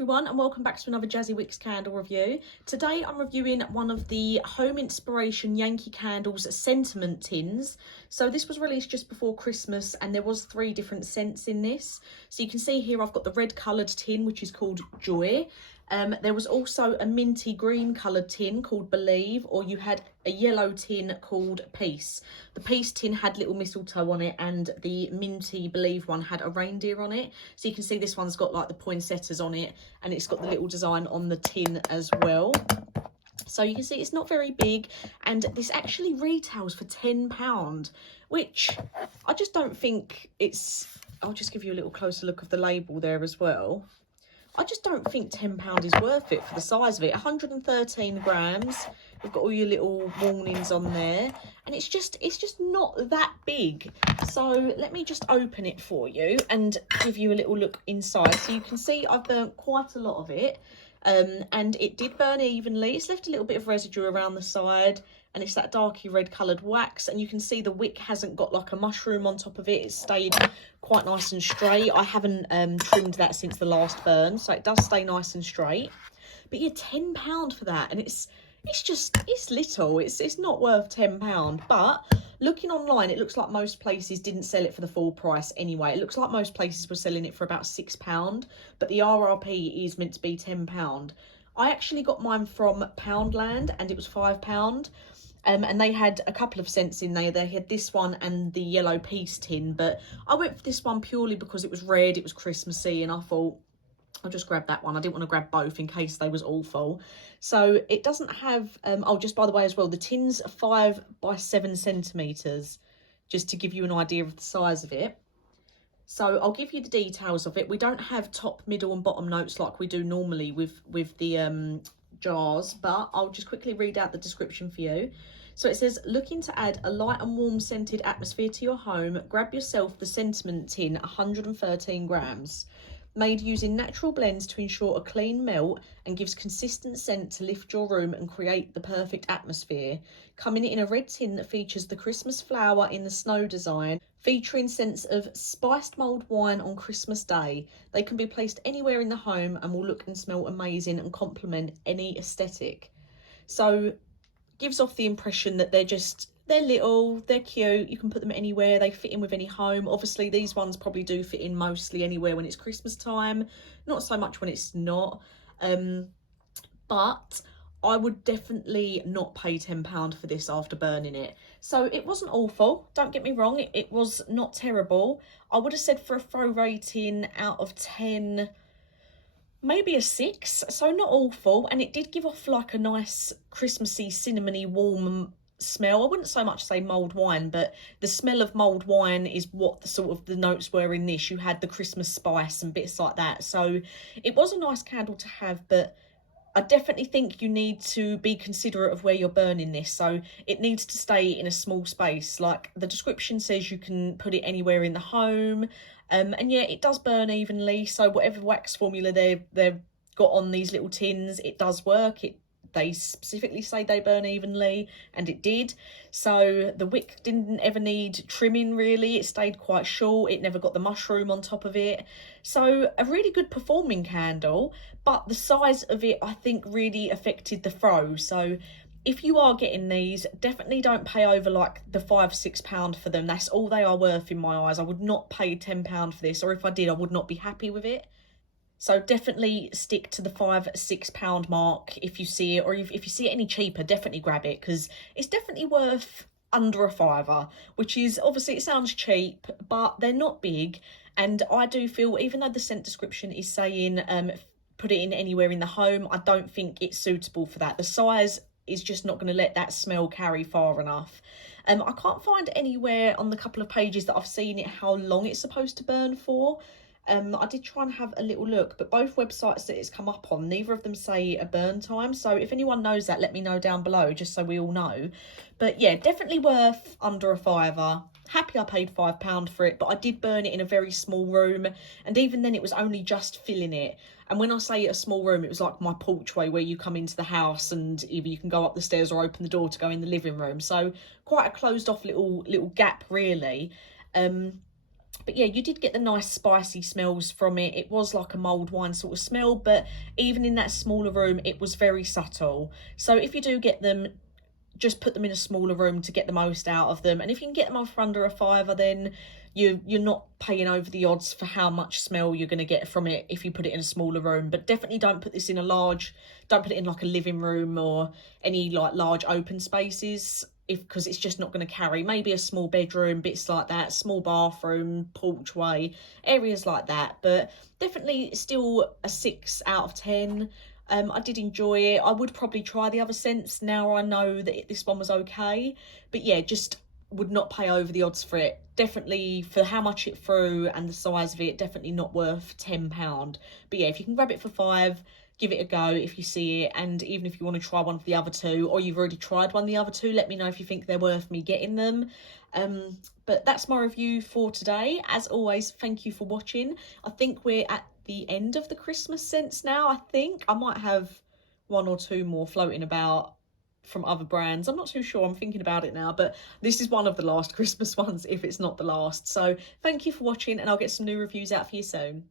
everyone, and welcome back to another Jazzy Wicks candle review. Today I'm reviewing one of the Home Inspiration Yankee Candles sentiment tins. So this was released just before Christmas and there was 3 different scents in this. So you can see here I've got the red coloured tin, which is called Joy. There was also a minty green coloured tin called Believe, or you had a yellow tin called Peace. The Peace tin had little mistletoe on it and the minty Believe one had a reindeer on it. So you can see this one's got like the poinsettias on it and it's got the little design on the tin as well. So you can see it's not very big, and this actually retails for £10, which I just don't think it's... I'll just give you a little closer look of the label there as well. I just don't think £10 is worth it for the size of it. 113 grams. We've got all your little warnings on there, and it's just not that big. So let me just open it for you and give you a little look inside. So you can see I've burnt quite a lot of it, and it did burn evenly. It's left a little bit of residue around the side, and it's that darky red coloured wax, and you can see the wick hasn't got like a mushroom on top of it. It's stayed quite nice and straight. I haven't trimmed that since the last burn, so it does stay nice and straight. But yeah, £10 for that, and it's little. It's not worth £10. But looking online, it looks like most places didn't sell it for the full price anyway. It looks like most places were selling it for about £6, but the RRP is meant to be £10. I actually got mine from Poundland and it was £5. And they had a couple of scents in there. They had this one and the yellow peace tin, but I went for this one purely because it was red, it was Christmassy, and I thought I'll just grab that one. I didn't want to grab both in case they was awful. So it doesn't have, oh, just by the way as well, the tin's 5 by 7 centimetres, just to give you an idea of the size of it. So I'll give you the details of it. We don't have top, middle and bottom notes like we do normally with the jars, but I'll just quickly read out the description for you. So it says, looking to add a light and warm scented atmosphere to your home, grab yourself the sentiment tin, 113 grams. Made using natural blends to ensure a clean melt and gives consistent scent to lift your room and create the perfect atmosphere. Coming in a red tin that features the Christmas flower in the snow design, featuring scents of spiced mulled wine on Christmas Day. They can be placed anywhere in the home and will look and smell amazing and complement any aesthetic. So gives off the impression that they're little, they're cute, you can put them anywhere, they fit in with any home. Obviously these ones probably do fit in mostly anywhere when it's Christmas time, not so much when it's not, but I would definitely not pay £10 for this after burning it. So it wasn't awful, don't get me wrong, it was not terrible. I would have said for a throw rating out of 10, maybe a 6, so not awful, and it did give off like a nice Christmassy, cinnamony, warm smell. I wouldn't so much say mulled wine, but the smell of mulled wine is what the notes were in this. You had the Christmas spice and bits like that, so it was a nice candle to have, but I definitely think you need to be considerate of where you're burning this. So it needs to stay in a small space. Like the description says, you can put it anywhere in the home. And yeah, it does burn evenly. So whatever wax formula they've got on these little tins, it does work. They specifically say they burn evenly, and it did. So the wick didn't ever need trimming really. It stayed quite short. It never got the mushroom on top of it. So a really good performing candle, but the size of it I think really affected the throw. So if you are getting these, definitely don't pay over like the £5-6 for them. That's all they are worth in my eyes. I would not pay £10 for this, or if I did, I would not be happy with it. So definitely stick to the £5-6 mark if you see it, or if you see it any cheaper, definitely grab it, because it's definitely worth under a £5, which is, obviously it sounds cheap, but they're not big. And I do feel, even though the scent description is saying put it in anywhere in the home, I don't think it's suitable for that. The size is just not going to let that smell carry far enough. I can't find anywhere on the couple of pages that I've seen it how long it's supposed to burn for. I did try and have a little look, but both websites that it's come up on, neither of them say a burn time. So if anyone knows that, let me know down below, just so we all know. But yeah, definitely worth under a £5. Happy I paid £5 for it, but I did burn it in a very small room, and even then it was only just filling it. And when I say a small room, it was like my porchway where you come into the house, and either you can go up the stairs or open the door to go in the living room. So quite a closed off little gap really. But But yeah, you did get the nice spicy smells from it. It was like a mulled wine sort of smell, but even in that smaller room, it was very subtle. So if you do get them, just put them in a smaller room to get the most out of them. And if you can get them off for under a fiver, then you're not paying over the odds for how much smell you're going to get from it if you put it in a smaller room. But definitely don't put this in don't put it in like a living room or any like large open spaces, because it's just not going to carry. Maybe a small bedroom, bits like that, small bathroom, porchway, areas like that. But definitely still a 6 out of 10. I did enjoy it. I would probably try the other scents now I know that this one was okay. But yeah, just would not pay over the odds for it. Definitely for how much it threw and the size of it, definitely not worth £10. But yeah, if you can grab it for 5, give it a go if you see it. And even if you want to try one of the other two, or you've already tried one of the other two, let me know if you think they're worth me getting them. But that's my review for today. As always, thank you for watching. I think we're at the end of the Christmas scents now. I think I might have 1 or 2 more floating about from other brands. I'm not too sure. I'm thinking about it now, but this is one of the last Christmas ones, if it's not the last. So thank you for watching, and I'll get some new reviews out for you soon.